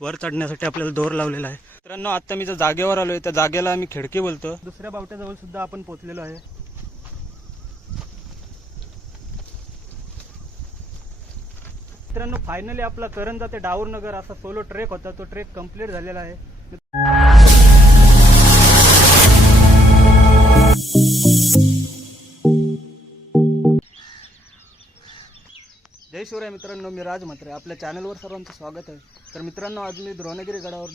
वर चढण्यासाठी आपल्याला दोर लावलेला आहे. मित्रांनो आता मी ज्या जागेवर आलोय त्या जागेला आम्ही खिडकी बोलतो. दुसऱ्या बावट्याजवळ सुद्धा आपण पोहोचलेलो आहे. मित्रांनो फायनली आपला करंजा ते डाऊर नगर असा सोलो ट्रेक होता. तो ट्रेक कंप्लीट झालेला आहे. जय शिवराय मित्रांनो मी राज म्हात्रे. आपल्या चॅनलवर सर्वांचं स्वागत आहे. तर मित्रांनो आज मी द्रोणगिरी गडावर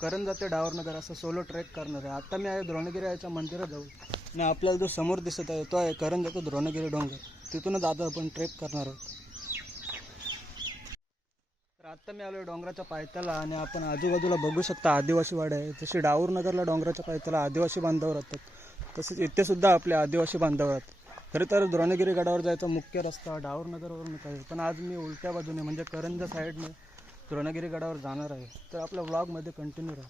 करंजा ते डावरनगर असं सोलो ट्रेक करणार आहे. आता मी आहे द्रोणगिरीच्या मंदिरात जाऊ आणि आपल्याला जो समोर दिसत आहे तो आहे करंजा ते द्रोणगिरी डोंगर. तिथूनच आता आपण ट्रेक करणार आहोत. तर आता मी आलो डोंगराच्या पायथ्याला आणि आपण आजूबाजूला बघू शकता आदिवासी वाडा आहे. जशी डावरनगरला डोंगराच्या पायथ्याला आदिवासी बांधव राहतात तसेच इथे सुद्धा आपले आदिवासी बांधव राहतात. खरं तर द्रोणगिरी गडावर जायचा मुख्य रस्ता डावरनगरवरून जायचं पण आज मी उलट्या बाजूने म्हणजे करंजा साईडने द्रोणगिरी गडावर जाणार आहे. तर आपल्या व्लॉगमध्ये कंटिन्यू राहा.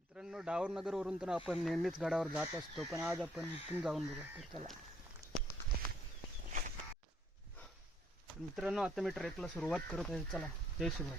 मित्रांनो डावरनगरवरून तर आपण नेहमीच गडावर जात असतो पण आज आपण इथून जाऊन बघू तर चला. मित्रांनो आता मी ट्रेकला सुरुवात करत आहे चला. जय शिवाय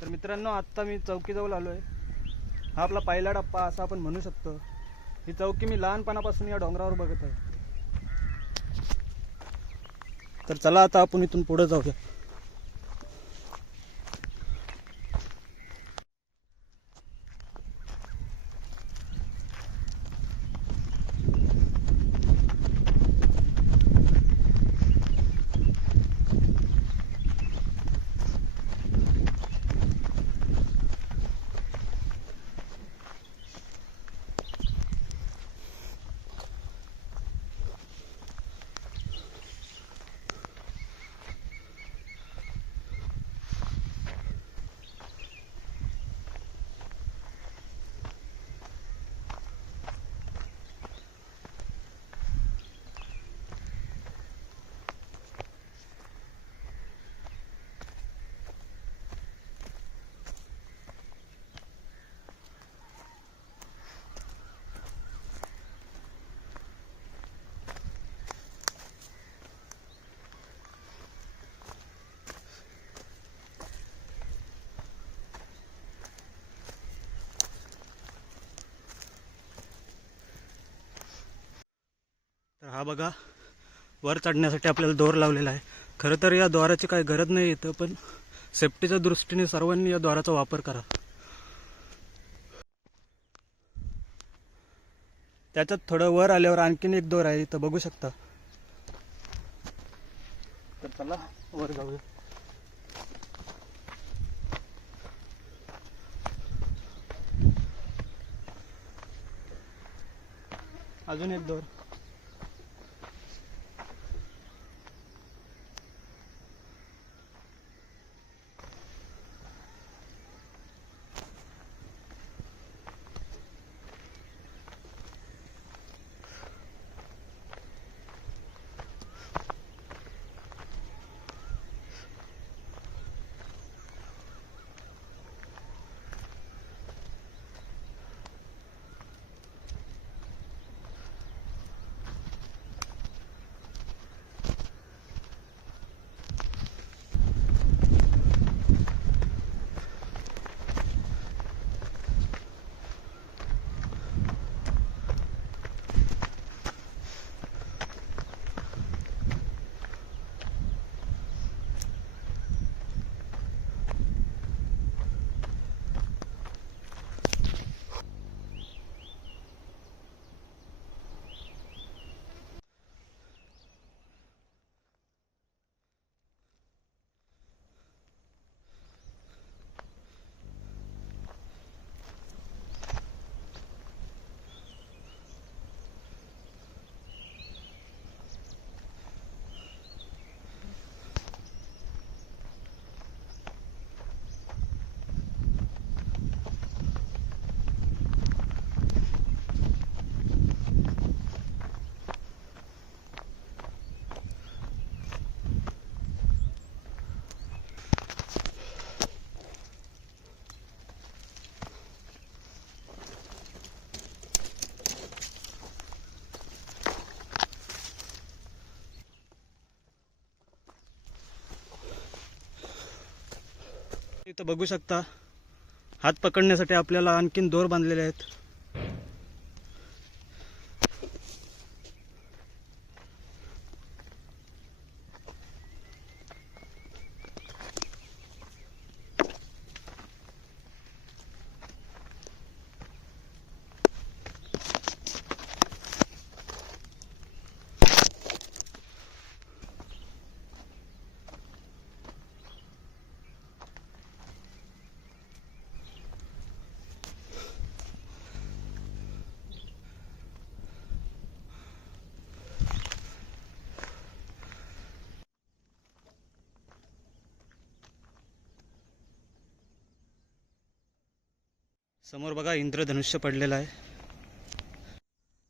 तर मित्रांनो आत्ता मी चौकीजवळ आलो आहे हा आपला पहिला टप्पा असा आपण म्हणू शकतो. ही चौकी मी लहानपणापासून या डोंगरावर बघत आहे. तर चला आता आपण इथून पुढे जाऊया. हा बघा वर चढण्यासाठी आपल्याला दोर लावलेला आहे. खरं तर या द्वाराची काही गरज नाही येतं पण सेफ्टीच्या दृष्टीने सर्वांनी या द्वाराचा वापर करा. त्याच्यात थोडं वर आल्यावर आणखीन एक दोर आहे इथं बघू शकता. तर चला वर जाऊया. अजून एक दोर. तर बघू शकता. हात पकडण्यासाठी आपल्याला आणखीन दोर बांधलेले आहेत. समोर बघा इंद्रधनुष्य पडलेलं आहे.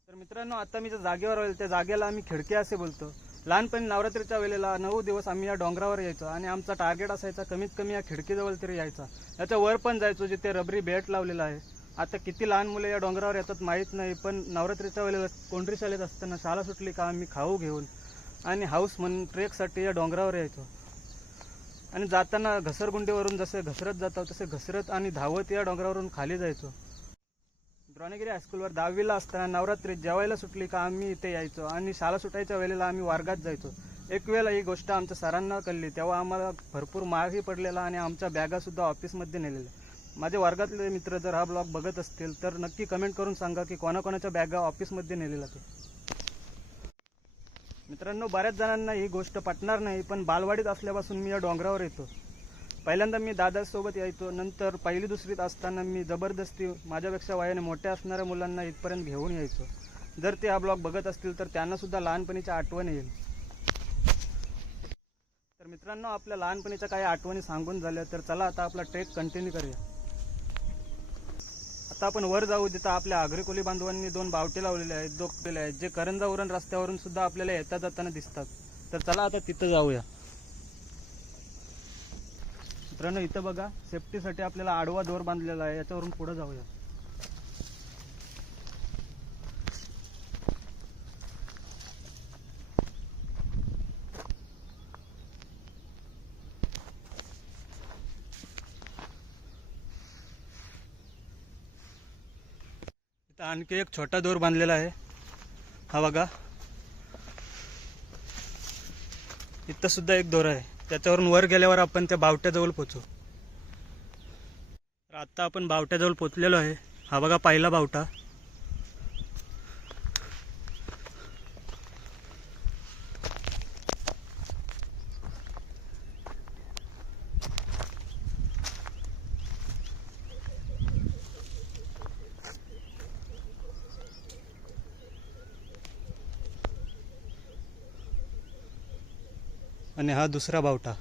तर मित्रांनो आता मी ज्या जागेवर आलो त्या जागेला आम्ही खिडकी असे बोलतो. लहानपणी नवरात्रीच्या वेळेला नऊ दिवस आम्ही या डोंगरावर यायचो आणि आमचा टार्गेट असायचा कमीत कमी या खिडकीजवळ तरी यायचा. याच्या वर पण जायचो जिथे रबरी बेट लावलेला आहे. आता किती लहान मुले या डोंगरावर येतात माहीत नाही पण नवरात्रीच्या वेळेला कोंडरी शाळेत असताना शाळा सुटली का आम्ही खाऊ घेऊन आणि हाऊस म्हणून ट्रेकसाठी या डोंगरावर यायचो. आणि जाताना घसरगुंडीवरून जसे घसरत जातो तसे घसरत आणि धावत या डोंगरावरून खाली जायचो. द्रोणगिरी हायस्कूलवर दहावीला असताना नवरात्रीत जेवायला सुटली का आम्ही इथे यायचो आणि शाळा सुटायच्या वेळेला आम्ही वर्गात जायचो. एक वेळेला ही गोष्ट आमच्या सरांना कळली. तेव्हा आम्हाला भरपूर मागही पडलेला आणि आमच्या बॅगासुद्धा ऑफिसमध्ये नेलेल्या. माझे वर्गातले मित्र जर हा ब्लॉग बघत असतील तर नक्की कमेंट करून सांगा की कोणाकोणाच्या बॅगा ऑफिसमध्ये नेलेल्या ते मित्रांनो बऱ्याच जणांना ही गोष्ट पटणार नाही पण बालवाडीत असल्यापासून मी या डोंगरावर येतो. पहिल्यांदा मी दादासोबत यायचो नंतर पहिली दुसरीत असताना मी जबरदस्ती माझ्यापेक्षा वयाने मोठ्या असणाऱ्या मुलांना इथपर्यंत घेऊन यायचो. जर ते हा ब्लॉग बघत असतील तर त्यांनासुद्धा लहानपणीच्या आठवण येईल. तर मित्रांनो आपल्या लहानपणीच्या काही आठवणी सांगून झाल्या तर चला आता आपला ट्रेक कंटिन्यू करूया. आता आपण वर जाऊ जिथं आपल्या आगरी कोली बांधवांनी दोन बावटे लावलेले आहेत दोकलेले आहेत जे करंजा उरण रस्त्यावरून सुद्धा आपल्याला येता जाताना दिसतात. तर चला आता तिथं जाऊया. मित्रांनो इथं बघा सेफ्टीसाठी आपल्याला आडवा दोर बांधलेला आहे याच्यावरून पुढे जाऊया. इथं आणखी एक छोटा दोर बांधलेला आहे. हा बघा. इथं सुद्धा एक दोर आहे. त्याच्यावरून वर गेल्यावर आपण त्या बावट्याजवळ पोचू. तर आता आपण बावट्याजवळ पोचलेलो आहे. हा बघा पहिला बावटा. आणि हा दुसरा बावटा.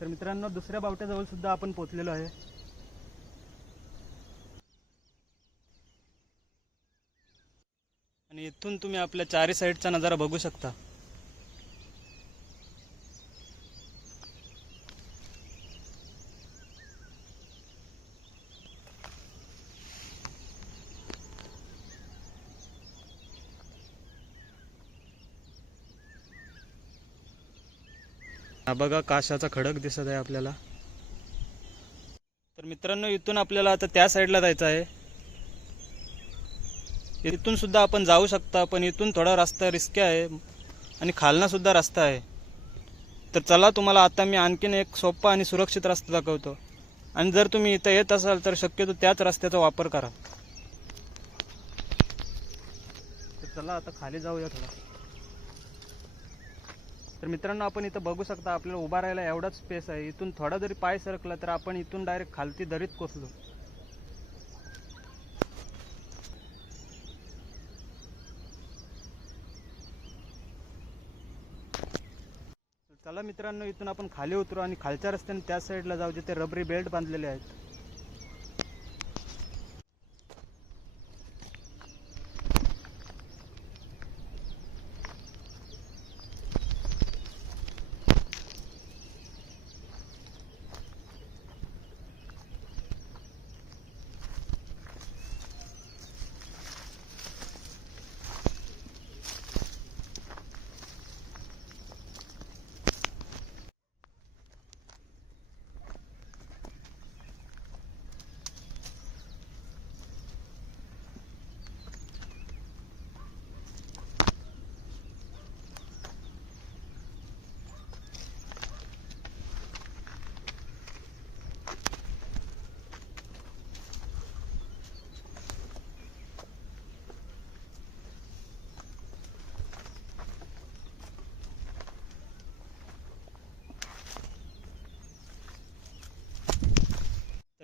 तर मित्रांनो दुसऱ्या बावट्याजवळ सुद्धा आपण पोचलेलो आहे. आणि इथून तुम्ही आपल्या चारी साईडचा नजारा बघू शकता. हा बघा काशाचा खडक दिसत आहे आपल्याला. तर मित्रांनो इथून आपल्याला आता त्या साईडला जायचं आहे. इथून सुद्धा आपण जाऊ शकता पण इथून थोडा रस्ता रिस्की आहे आणि खालना सुद्धा रस्ता आहे. तर चला तुम्हाला आता मी आणखीन एक सोपा आणि सुरक्षित रस्ता दाखवतो. आणि जर तुम्ही इथं येत असाल तर शक्यतो त्याच रस्त्याचा वापर करा. तर चला आता खाली जाऊया थोडा. तर मित्रांनो आपण इथं बघू शकता आपल्याला उभा राहायला एवढाच स्पेस आहे. इथून थोडा जरी पाय सरकला तर आपण इथून डायरेक्ट खालती दरीत कोसलो चला मित्रांनो इथून आपण खाली उतरू आणि खालच्या रस्त्याने त्या साईडला जाऊ जिथे रबरी बेल्ट बांधलेले आहेत.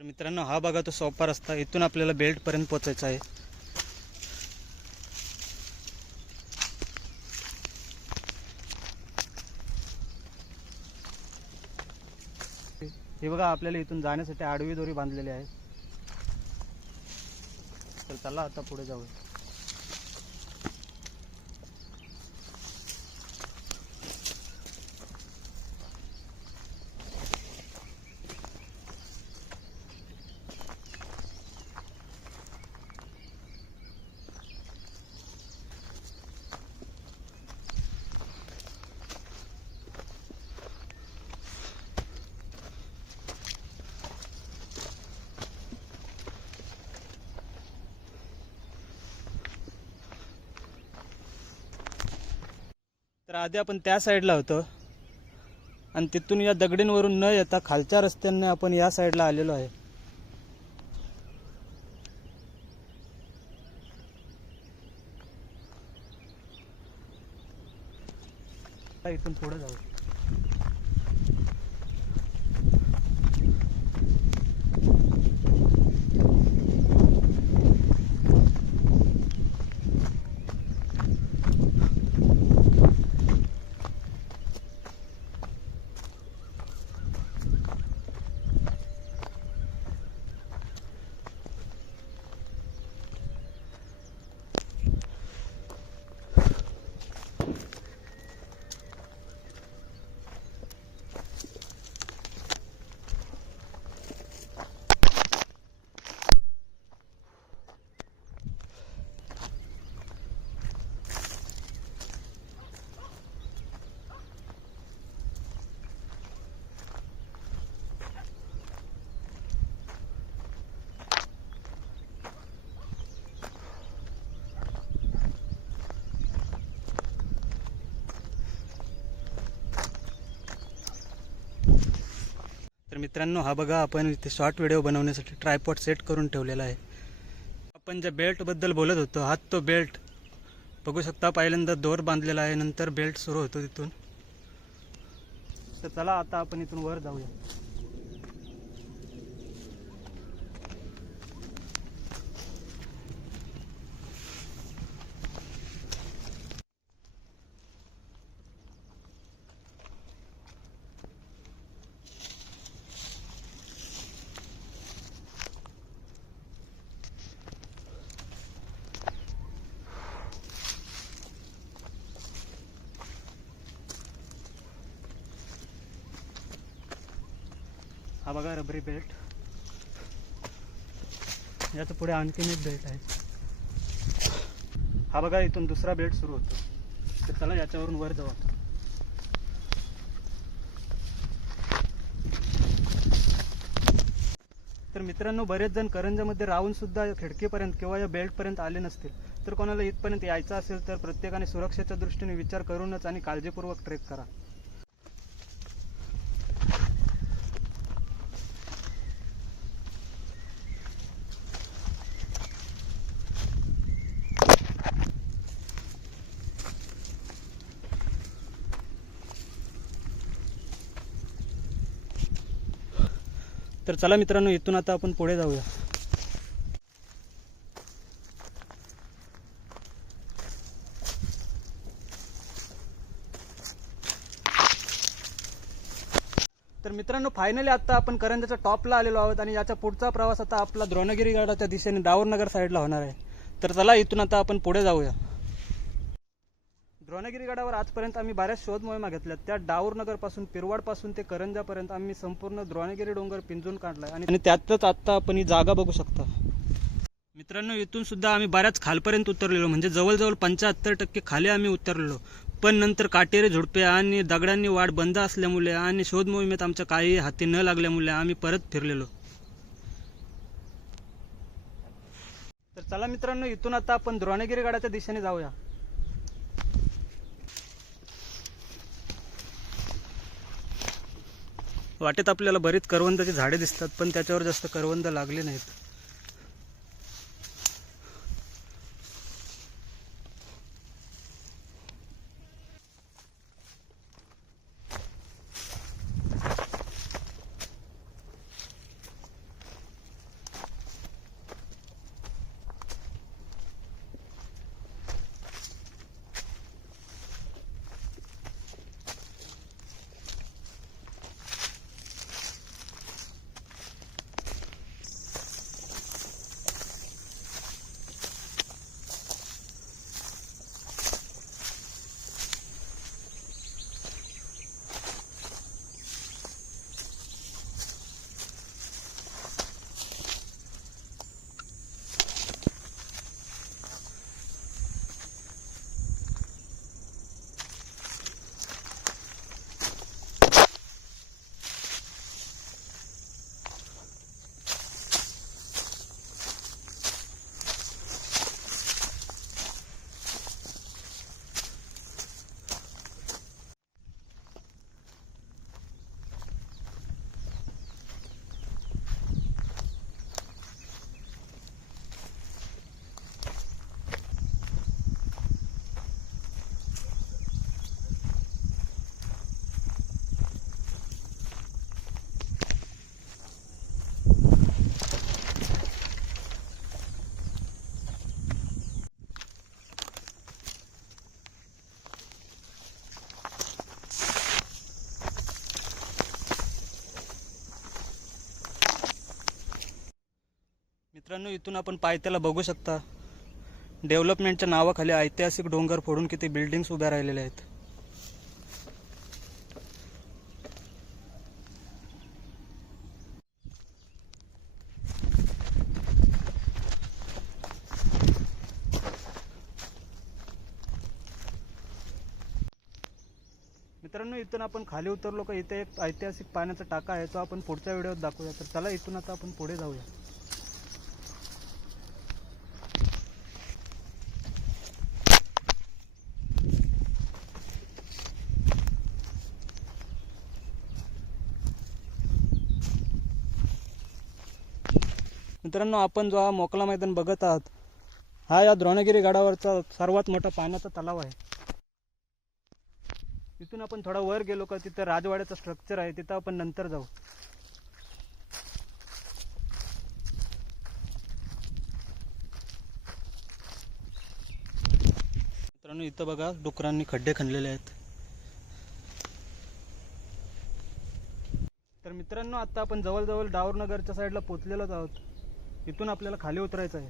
मित्रांनो हा बघा तो सोपा रस्ता. इथून आपल्याला बेल्टपर्यंत पोचायचा आहे. हे बघा आपल्याला इथून जाण्यासाठी आडवी दोरी बांधलेली आहे. तर चला आता पुढे जाऊया. तर आधी आपण त्या साईडला होतो. आणि तिथून या दगडींवरून न येता खालच्या रस्त्यांनी आपण या साईडला आलेलो आहे आता इथून पुढे जाऊ तर मित्रांनो हा बघा आपण इथे शॉर्ट व्हिडिओ बनवण्यासाठी ट्रायपॉट सेट करून ठेवलेला आहे. आपण ज्या बेल्टबद्दल बोलत होतो हात तो बेल्ट बघू शकता पहिल्यांदा दोर बांधलेला आहे नंतर बेल्ट सुरू होतो तिथून. तर चला आता आपण इथून वर जाऊया हा बघा रबरी बेल्ट याचं पुढे आणखीन एक बेल्ट आहे. हा बघा इथून दुसरा बेल्ट सुरू होतो. तर चला याच्यावरून वर जाऊ आता. तर मित्रांनो बरेच जण करंजामध्ये राहून सुद्धा या खिडकीपर्यंत किंवा या बेल्टपर्यंत आले नसतील. तर कोणाला इथपर्यंत यायचं असेल तर प्रत्येकाने सुरक्षेच्या दृष्टीने विचार करूनच आणि काळजीपूर्वक ट्रेक करा. तर चला मित्रांनो इथून आता आपण पुढे जाऊया. तर मित्रांनो फायनली आता आपण करंजाच्या टॉपला आलेलो आहोत आणि याचा पुढचा प्रवास आता आपला द्रोणगिरी गडाच्या दिशेने डावरनगर साईडला होणार आहे. तर चला इथून आता आपण पुढे जाऊया. द्रोणगिरी गडावर आजपर्यंत आम्ही बऱ्याच शोध मोहिमा घेतल्या त्या डाऊरनगरपासून पिरवाडपासून ते करंजापर्यंत आम्ही संपूर्ण द्रोणगिरी डोंगर पिंजून काढलाय आणि आणि त्यातच आत्ता आपण ही जागा बघू शकता. मित्रांनो इथून सुद्धा आम्ही बऱ्याच खालपर्यंत उतरलेलो. म्हणजे जवळजवळ पंच्याहत्तर टक्के खाली आम्ही उतरलेलो. पण नंतर काटेरी झुडपे आणि दगडांनी वाढ बंद असल्यामुळे आणि शोध मोहिमेत आमच्या काही हाती न लागल्यामुळे आम्ही परत फिरलेलो. तर चला मित्रांनो इथून आता आपण द्रोणगिरी गडाच्या दिशेने जाऊया. वाटेत आपल्याला बरीच करवंदाची झाडे दिसतात पण त्याच्यावर जास्त करवंद लागले नाहीत. मित्रांनो इथून आपण पायथ्याला बघू शकता. डेव्हलपमेंटच्या नावाखाली ऐतिहासिक डोंगर फोडून किती बिल्डिंग्स उभ्या राहिलेल्या आहेत. मित्रांनो इथून आपण खाली उतरलो का इथे एक ऐतिहासिक पाण्याचा टाका आहे तो आपण पुढच्या व्हिडिओत दाखवूया. तर चला इथून आता आपण पुढे जाऊया. मित्रांनो आपण जो हा मोकळा मैदान बघत आहात हा या द्रोणगिरी गडावरचा सर्वात मोठा पाण्याचा तलाव आहे. तिथून आपण थोडा वर गेलो का तिथं राजवाड्याचं स्ट्रक्चर आहे तिथं आपण नंतर जाऊ. मित्रांनो इथं बघा डुकरांनी खड्डे खणलेले आहेत. तर मित्रांनो आता आपण जवळजवळ डावरनगरच्या साईडला पोचलेलोच आहोत. इथून आपल्याला खाली उतरायचं आहे.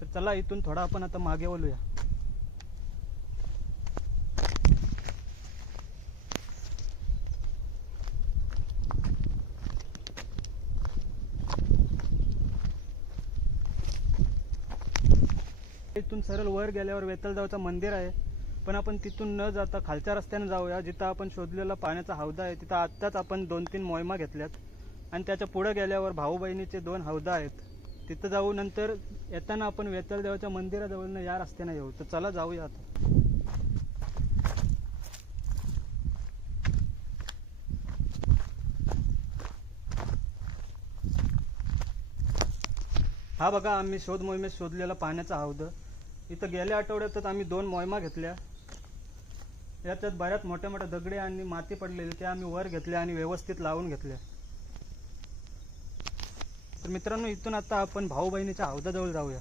तर चला इथून थोडा आपण आता मागे वळूया इथून सरळ वर गेल्यावर वेतलदावचं मंदिर आहे. पण आपण तिथून न जाता खालच्या रस्त्याने जाऊया जिथं आपण शोधलेला पाण्याचा हौदा आहे. तिथं आत्ताच आपण दोन तीन मोहिमा घेतल्यात. आणि त्याच्या पुढे गेल्यावर भाऊ बहिणीचे दोन हौदा आहेत. तिथं जाऊ नंतर येताना आपण वेतलदेवाच्या मंदिराजवळनं या रस्त्याने येऊ. तर चला जाऊया आता. हा बघा आम्ही शोध मोहिमेत शोधलेला पाण्याचा हौद. इथं गेल्या आठवड्यातच आम्ही दोन मोहिमा घेतल्या. याच्यात बऱ्याच मोठ्या मोठ्या दगडे आणि माती पडलेली त्या आम्ही वर घेतल्या आणि व्यवस्थित लावून घेतले तर मित्रांनो इथून आता आपण भाऊ बहिणीच्या हौदाजवळ जाऊया.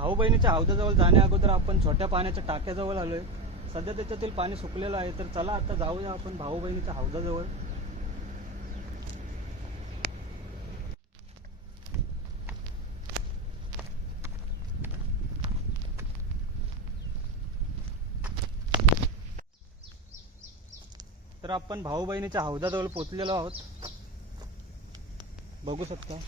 भाऊ बहिणीच्या हौदाजवळ जाण्या अगोदर आपण छोट्या पाण्याच्या टाक्याजवळ आलोय. सध्या त्याच्यातील पाणी सुकलेलं आहे तर चला आता जाऊया आपण भाऊ बहिणीच्या हौदाजवळ. तर आपण भाऊ बहिणीच्या हौदाजवळ पोचलेलो आहोत. बघू शकता.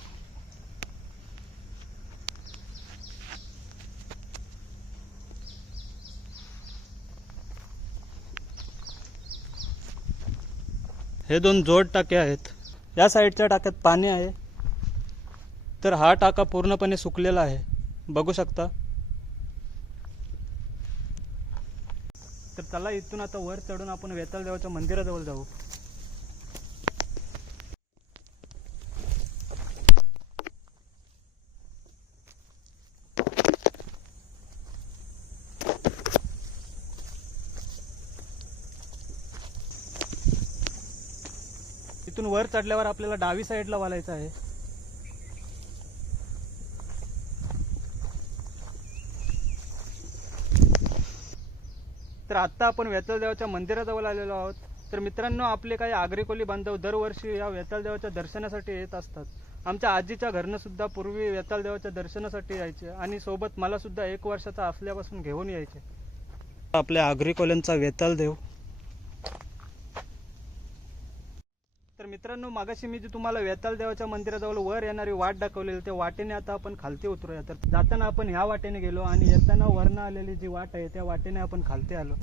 हे दोन जोड टाके आहेत. या साईडच्या टाक्यात पाणी आहे. तर हा टाका पूर्णपणे सुकलेला आहे. बघू शकता. तर चला इथून आता वर चढून आपण वेताल देवाच्या मंदिराजवळ जाऊ इथून वर चढल्यावर आपल्याला डावी साईडला वालायचं आहे. तर आत्ता आपण वेताळदेवाच्या मंदिराजवळ आलेलो आहोत. तर मित्रांनो आपले काही आग्रेकोली बांधव दरवर्षी या वेताळदेवाच्या दर्शनासाठी येत असतात. आमच्या आजीच्या घरनं सुद्धा पूर्वी वेताळदेवाच्या दर्शनासाठी यायचे आणि सोबत मला सुद्धा एक वर्षाचा असल्यापासून घेऊन यायचे. आपल्या आगरी कोल्यांचा मित्रांनो मागाशी मी जे तुम्हाला वेताल देवाच्या मंदिराजवळ वर येणारी वाट दाखवलेली त्या वाटेने आता आपण खालती उतरूया. तर जाताना आपण ह्या वाटेने गेलो आणि येताना वरनं आलेली जी वाट आहे त्या वाटेने आपण खालती आलो.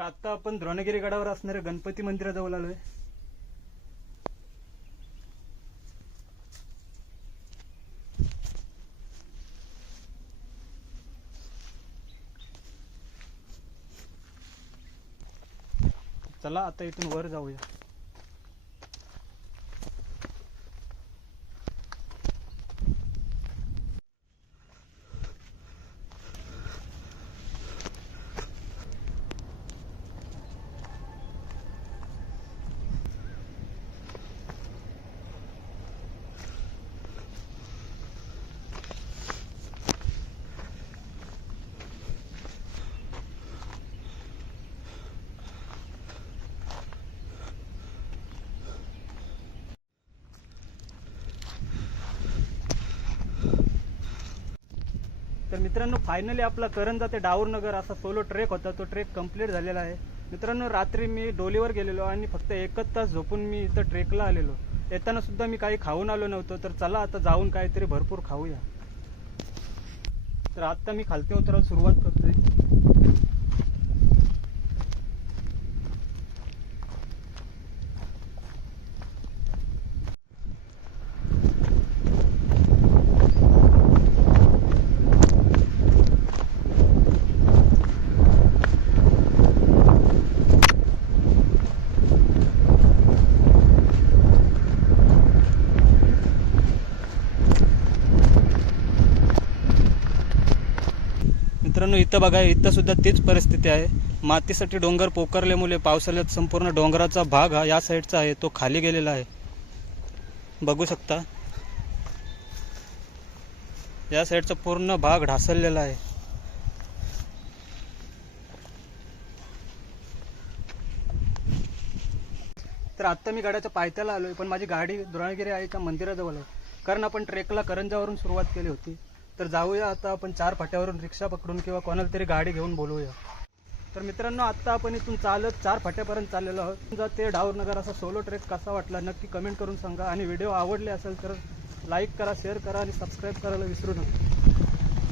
तर आता आपण द्रोणगिरी गडावर असणाऱ्या गणपती मंदिराजवळ आलोय. चला आता इथून वर जाऊया. तर मित्रांनो फायनली आपला करंजा ते डाऊरनगर असा सोलो ट्रेक होता. तो ट्रेक कंप्लीट झालेला आहे. मित्रांनो रात्री मी डोलीवर गेलेलो आणि फक्त एकच तास झोपून मी इथं ट्रेकला आलेलो. येताना सुद्धा मी काही खाऊन आलो नव्हतो. तर चला आता जाऊन काहीतरी भरपूर खाऊया. तर आता मी खालती उतरायला सुरुवात करतोय. मित्रांनो इथं बघा इथं सुद्धा तीच परिस्थिती आहे. मातीसाठी डोंगर पोकरल्यामुळे पावसाळ्यात संपूर्ण डोंगराचा भाग हा या साईडचा आहे तो खाली गेलेला आहे. बघू शकता. या साईडचा पूर्ण भाग ढासळलेला आहे. तर आत्ता मी गाड्याच्या पायथ्याला आलो आहे पण माझी गाडी द्रोणगिरी आईच्या मंदिराजवळ आहे. कारण आपण ट्रेकला करंजावरून सुरुवात केली होती. तर जाऊया आता आपण चार फाट्यावरून रिक्षा पकडून किंवा कोणाला तरी गाडी घेऊन बोलूया. तर मित्रांनो आत्ता आपण इथून चालत चार फाट्यापर्यंत चाललेलो आहोत. समजा ते डाऊरनगर असा सोलो ट्रेक कसा वाटला नक्की कमेंट करून सांगा. आणि व्हिडिओ आवडले असेल तर लाईक करा शेअर करा आणि सबस्क्राईब करायला विसरू नका.